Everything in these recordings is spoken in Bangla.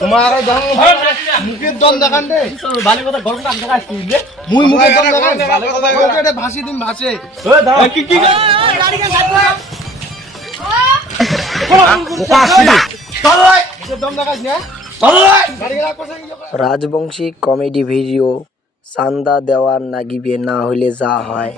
তোমার মুখের দম দেখান দে ভালো কথা গরম কাম দেখা আসছি রে মুই মুখের দম দেখান ওকে এটা ভাসি দিম ভাসে কি কি গাড়ি কে সাইড কর মুখের দম দেখাস না গাড়ি রাখ কোথায় রাজবংশী কমেডি ভিডিও চান্দা দেওয়ার নাগিবে না হইলে যা হয়।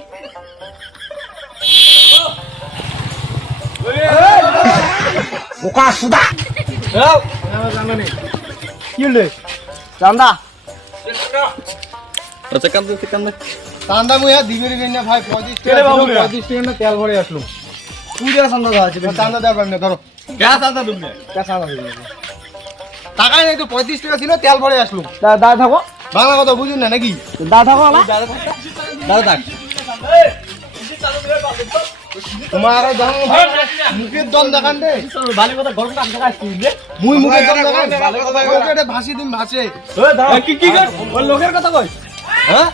কি হলো চান্দা আচ্ছা কাম দে চান্দা মুই দিবে রে না ভাই 35 টাকা 35 টাকা না তেল ভরে আসলো তুই যা চান্দা দেওয়া আছে চান্দা দেওয়া পারবে না ধরো কে চান্দা তুমি কে চান্দা দিবে টাকা নেই তো 35 টাকা ছিল তেল ভরে আসলো দা থাকো বাংলা কথা বুঝুন না নাকি দা থাকো আমার দাদা থাক তোমার মুখের দম দেখান দে ভালো কথা গরম কাম দেখা আসছি রে মুই মুখের দম দেখান ওকে এটা ভাসি দিম ভাসে কি কি কর ওই লোকের কথা কই হ্যাঁ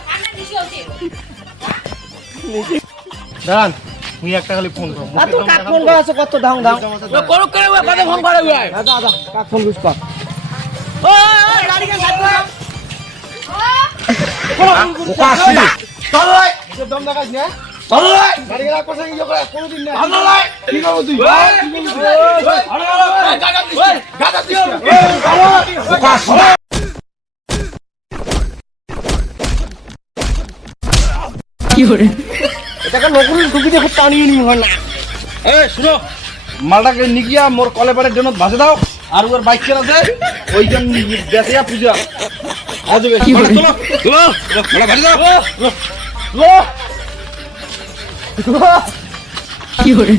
দাঁড়ান মুই একটা খালি ফোন করব আর তোর কাক ফোন করা আছে কত দাও দাও করো করে ওই কথা ফোন করে ওই দা দা কাক ফোন বুঝ কর ওই গাড়ি কে সাইড কর মুখের দম দেখাস না চল গাড়ি রাখ কোথায় ইয়ে করে কোনোদিন না আল্লাহ কি করব তুই গাদা দিস এটাকে নকুল ঢুকি দিয়ে খুব টানিয়ে নি হয় না এই শুনো মালটাকে নিগিয়া মোর কলেবারের জন্য ভাসে দাও আর ওর বাইক কেন আছে ওইজন বেসিয়া পূজা আসবে চলো চলো মালা ভাসে দাও কি করে